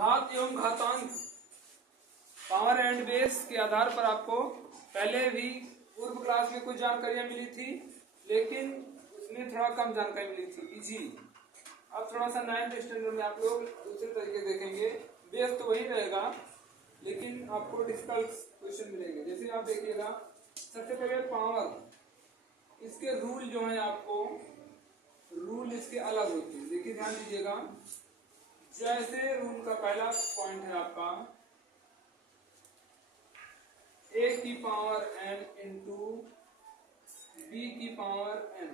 घात एवं घातांक पावर एंड बेस के आधार पर आपको पहले भी पूर्व क्लास में कुछ जानकारियां मिली थी, लेकिन उसमें थोड़ा कम जानकारी मिली थी इजी। अब थोड़ा सा 9th स्टैंडर्ड में आप लोग दूसरे तरीके देखेंगे। बेस तो वही रहेगा, लेकिन आपको डिफिकल्ट क्वेश्चन मिलेंगे। जैसे आप देखिएगा, सबसे पहले पावर, इसके रूल जो है आपको रूल इसके अलग होते हैं। देखिए ध्यान दीजिएगा, जैसे रूल का पहला पॉइंट है आपका a की पावर n इंटू b की पावर n।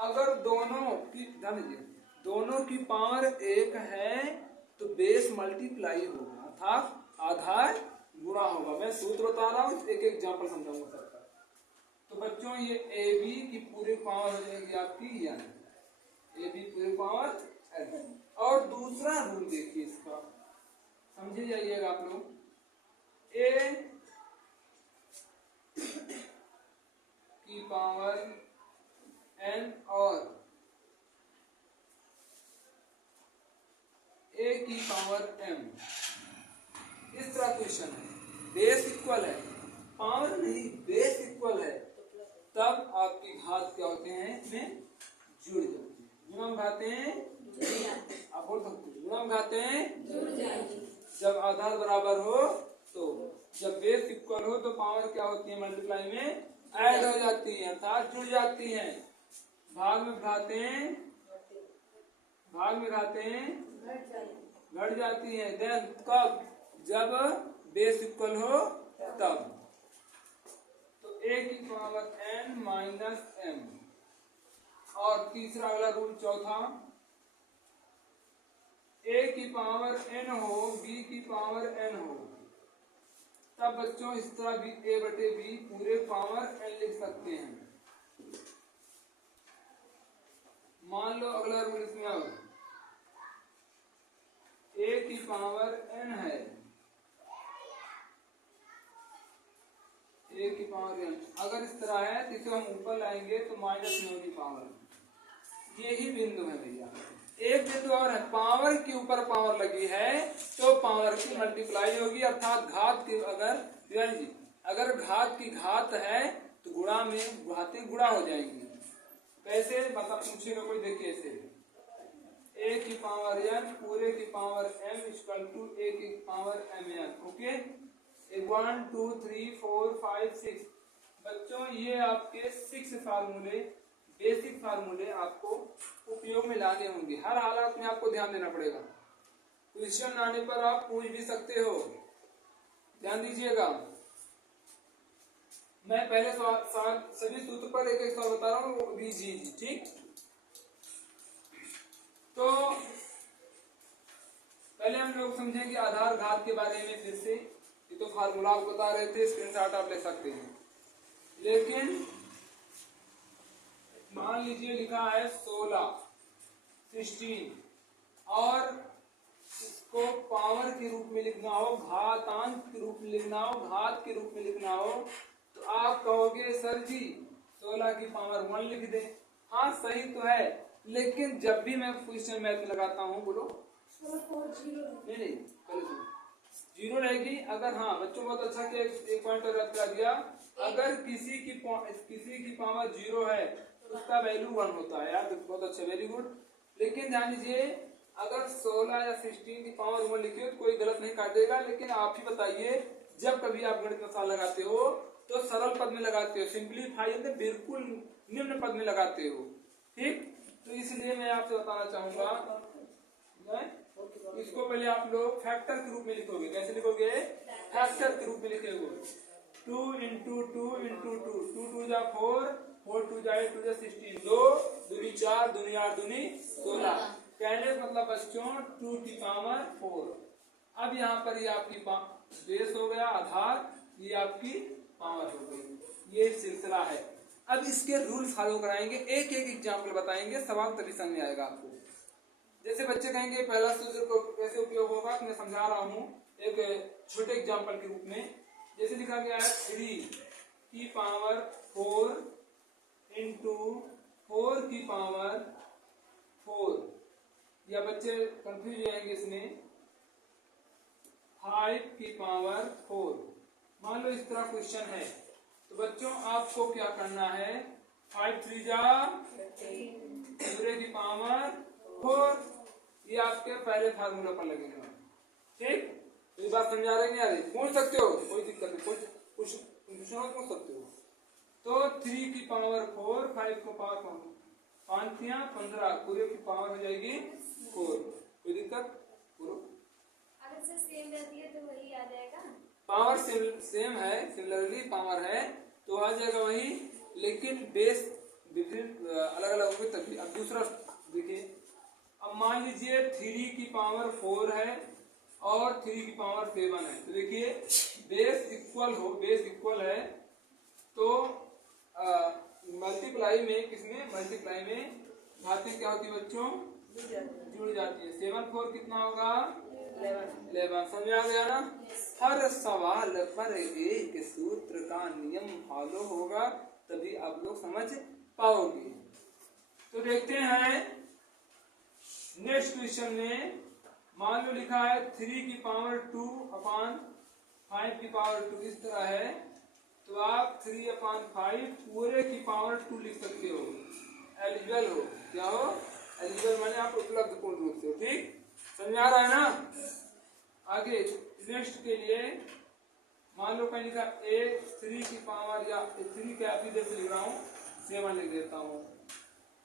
अगर दोनों की ध्यान दीजिए, दोनों की पावर एक है तो बेस मल्टीप्लाई होगा, अर्थात आधार गुणा होगा। मैं सूत्र बता रहा हूँ, एक एग्जांपल समझाऊंगा सबका। तो बच्चों ये ए बी की पूरी पावर हो जाएगी आपकी n, ए बी पूरी पावर n। और दूसरा रूल देखिए इसका, समझे जाइएगा आप लोग। ए की पावर n और a की पावर m, इस तरह क्वेश्चन है। बेस इक्वल है, पावर नहीं, बेस इक्वल है, तब आपकी घात क्या होते हैं, इसमें जुड़ जाती है। गुणम घाते हैं, आप बोल सकते हैं गुणम घाते हैं जुड़ जाएगी। जब आधार बराबर हो तो, जब बेस इक्वल हो तो पावर क्या होती है, मल्टीप्लाई में ऐड हो जाती है, अर्थात जुड़ जाती है। भाग में घाते हैं, भाग में घाते हैं घट जाती है। देन कब, जब बेस इक्वल हो तब। तो a की पावर n माइनस m। और तीसरा वाला रूल चौथा, a की पावर n हो b की पावर n हो, तब बच्चों इस तरह भी a बटे b पूरे पावर n लिख सकते हैं। मान लो अगला रूल इसमें आओ, a की पावर n है, a की पावर n अगर इस तरह है तो इसे हम ऊपर लाएंगे तो माइनस में होगी पावर। यही बिंदु है भैया। एक बिंदु और है, पावर के ऊपर पावर लगी है तो पावर की मल्टीप्लाई होगी, अर्थात घात की अगर घात की घात है तो गुणा में घातें गुणा हो जाएंगी। कैसे, मतलब पूछेगा कोई, देखिए ऐसे a की पावर n पूरे की power m equal to a की पावर mn। ओके, 1 2 3 4 5 6 बच्चों, ये आपके 6 फार्मूले, बेसिक फार्मूले आपको उपयोग में लाने होंगे। हर हालत में आपको ध्यान देना पड़ेगा। क्वेश्चन आने पर आप पूछ भी सकते हो, ध्यान दीजिएगा। मैं पहले सभी सूत्र पर एक एक सवाल बता रहा हूँ, जी ठीक। तो पहले हम लोग समझेंगे आधार घात के बारे में। फिर से ये तो फार्मूला आपको बता रहे थे, स्क्रीनशॉट आप ले सकते हैं। लेकिन मान लीजिए लिखा है 16 16 और इसको पावर के रूप में लिखना हो, घातांक के रूप में लिखना हो, घात के रूप में लिखना हो, तो आप कहोगे सर जी 16 की पावर 1 लिख दें। हाँ सही तो है, लेकिन जब भी मैं क्वेश्चन मैथ में लगाता हूँ, बोलो नहीं पहले सुनो, जीरो रहेगी। अगर हाँ बच्चों बहुत अच्छा किया, एक पॉइंट और याद करा दिया, अगर किसी की पावर 0 है तो उसका वैल्यू 1 होता है। यार बहुत अच्छा, वेरी गुड। लेकिन ध्यान दीजिए, अगर 16 या 16 की पावर 1 लिखी हो तो कोई गलत नहीं काटेगा। लेकिन आप ही बताइए, जब कभी आप गणित में सवाल लगाते हो तो सरल पद में लगाते हो, सिंप्लीफाई में बिल्कुल निम्न पद में लगाते हो, ठीक। तो इसलिए मैं आपसे बताना चाहूंगा, इसको पहले आप लोग फैक्टर के रूप में लिखोगे। कैसे लिखोगे, फैक्टर के रूप में लिखोगे। 2 इंटू 2 इंटू 2, 2 2 जा 4, 4 2 जा 8 2 जा 16, 2 दूनी 4 दूनी 8 दूनी 16। कहने मतलब बच्चों 2 की पावर 4। अब यहाँ पर ये आपकी बेस हो गया आधार, ये आपकी पावर हो गई। ये सिलसिला है। अब इसके रूल फॉलो कराएंगे, एक एक एग्जाम्पल बताएंगे, सवाल तभी समझ में आएगा आपको। जैसे बच्चे कहेंगे पहला सूत्र को कैसे उपयोग होगा, तो मैं समझा रहा हूँ एक छोटे एग्जाम्पल के रूप में। जैसे लिखा गया है 3 की पावर 4 इंटू 4 की पावर 4, या बच्चे कंफ्यूज हो जाएंगे इसमें। 5 की पावर 4। मान लो इस तरह क्वेश्चन है, तो बच्चों आपको क्या करना है, 5 3 जा 10 की पावर 4, ये आपके पहले फार्मूला पर लगेगा। ठीक, तो ये बात समझा रहे हैं यार, पूछ सकते हो, कोई दिक्कत नहीं, कुछ पूछ सकते हो। तो 3 की पावर 4, 5 को पावर 5 15, पूरे की पावर हो जाएगी 4। कोई दिक्कत? अगर से सेम रहती है तो वही आ जाएगा। पावर सेम है, सिमिलरली पावर है तो आ जाएगा वही, लेकिन बेस विभिन्न अलग अलग होंगे तभी। अब दूसरा देखिए, अब मान लीजिए 3 की पावर 4 है और 3 की पावर 7 है, तो देखिए बेस इक्वल है, तो मल्टीप्लाई में घातें क्या होती है बच्चों, जुड़ जाती है। 7 4 कितना होगा, 11। समझ आ गया ना? हर सवाल पर एक सूत्र का नियम फॉलो होगा, तभी आप लोग समझ पाओगे। तो देखते हैं नेक्स्ट क्वेश्चन में, मान लो लिखा है 3 की पावर 2 अपान 5 की पावर 2, इस तरह है, तो आप 3 अपान 5 पूरे की पावर 2 लिख सकते हो। एलिजिबल हो, क्या हो, एलिजिबल माने आप उपलब्ध पूर्ण रूप से। ठीक, समझ आ रहा है ना? आगे नेक्स्ट के लिए मान लो कहीं लिखा a 3 की पावर, या 3 के आप इधर से लिख रहा हूँ 7 लिख देता हूँ,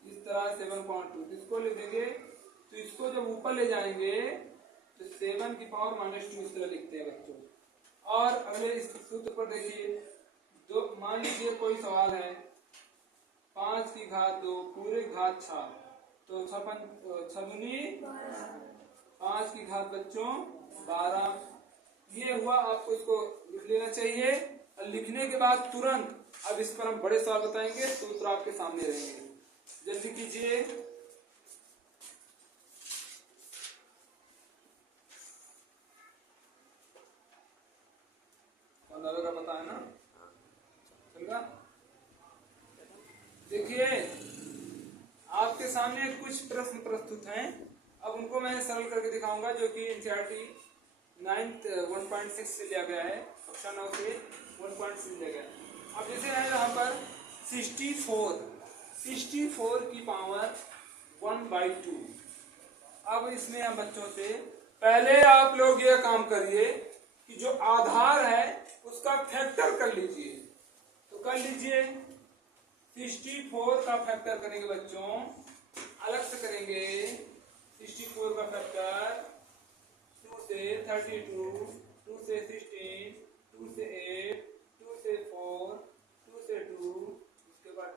इस तरह 7.2, इसको लिख देंगे, तो इसको जब ऊपर ले जाएंगे तो 7 की पावर -2 इस तरह लिखते हैं बच्चों। और अगले इस सूत्र पर देखिए, दो मान लीजिए कोई सवाल है 5 की घात 2 पूरे घात 6, तो 6 दूनी 5 की घात बच्चों 12, ये हुआ। आपको इसको लिख लेना चाहिए, और लिखने के बाद तुरंत, अब इस पर हम बड़े सवाल बताएंगे, सूत्र आपके सामने रहेंगे, जल्दी कीजिए। पता है ना, चलेगा? देखिए आपके सामने कुछ प्रश्न प्रस्तुत हैं, अब उनको मैं सरल करके दिखाऊंगा, जो कि एनसीईआरटी 9th 1.6 से लिया गया है, कक्षा 9 से 1.6 लिया गया है। अब जैसे है यहाँ पर 64 की पावर 1/2। अब इसमें हम बच्चों से पहले आप लोग ये काम करिए कि जो आधार है उसका फैक्टर कर लीजिए, तो कर लीजिए। 64 का फैक्टर करेंगे बच्चों, अलग से करेंगे। 64 का फैक्टर 2 से 32, 2 से 16, 2 से 8, 2 से 4, 2 से 2, उसके बाद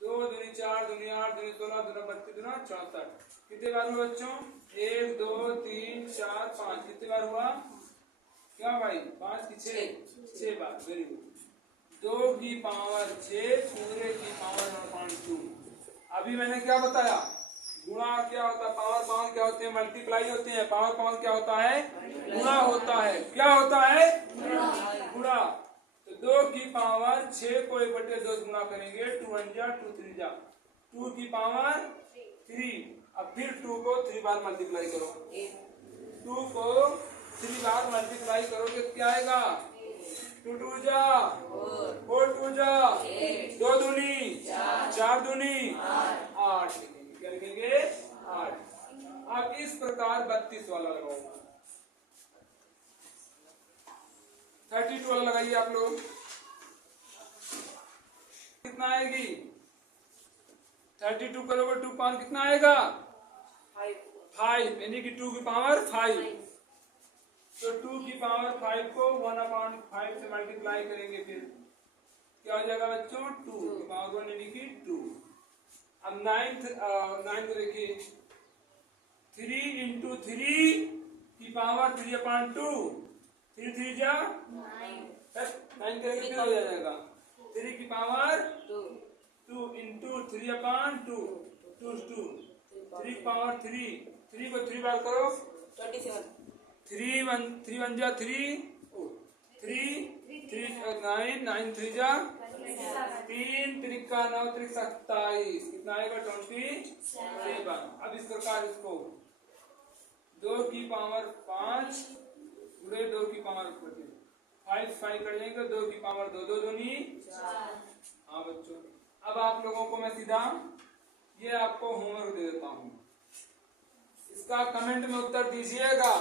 2 दूनी 4 दूनी 8 दूनी 16 दूना 32 दूना 64। कितने बार हुआ बच्चों, 1 2 3 4 5, कितने बार हुआ, क्या भाई, 5 की 6 बार, वेरी गुड। 2 की पावर 6 पूरे की पावर 1/2। अभी मैंने क्या बताया, गुणा क्या होता है, पावर क्या होते हैं, मल्टीप्लाई होते हैं, पावर क्या होता है, गुणा होता है। क्या होता है, गुणा। तो 2 की पावर 6 को 1/2 गुणा करेंगे, 2 1 जा 2 3 जा 2 की पावर 3। अब फिर 2 को 3 बार मल्टीप्लाई करो, 2 को 3 बार मल्टीप्लाई करोगे तो क्या आएगा, 2 2 जा 4 2 जा 2 दूनी 4 दूनी 8, क्या लिखेंगे 8। अब इस प्रकार 32 वाला लगाओ, 32 वाला लगाइए आप लोग, कितना आएगी, 32 करोगे 2 पावर कितना आएगा, 5, यानी कि 2 की पावर 5। तो 2 की पावर 5 को 1/5 से मल्टीप्लाई करेंगे, फिर क्या हो जाएगा बच्चों, 2 की पावर 1 यानी कि 2। अब 9 को देखिए, 3 into 3 की पावर 3/2, 3 3 जा 9 करेंगे, कितना हो जाएगा, 3 की पावर 2 into 3/2, 2 3 की पावर 3 को 3 बार करो 27, 3 1 जा 3 3 9 9 3 जा 3 3 का 9 3 27, कितना आएगा 27। अब इस प्रकार इसको 2 की पावर 5 पूरे 2 की पावर करके 5 5 कर जाएंगे, 2 की पावर 2 2 दूनी 4। हाँ बच्चों, अब आप लोगों को मैं सीधा ये आपको होमवर्क दे देता हूँ, इसका कमेंट में उत्तर दीजिएगा।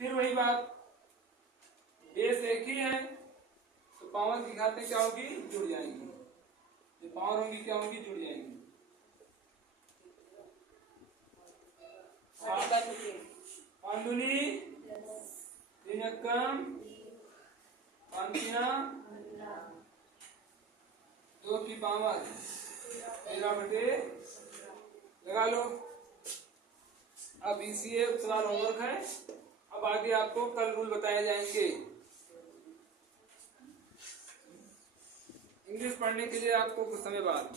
फिर वही बात, बेस एक ही है तो पावर की घातें क्या होगी, जुड़ जाएंगी। जो पावर होंगी क्या होंगी, जुड़ जाएंगी। पाँच दूनी 3 एकम 5 तिया 2 की पावर 13 बटे लगा लो। अब BCA सवाल होमवर्क है, अब आगे आपको कल रूल बताए जाएंगे। इंग्लिश पढ़ने के लिए आपको कुछ समय बाद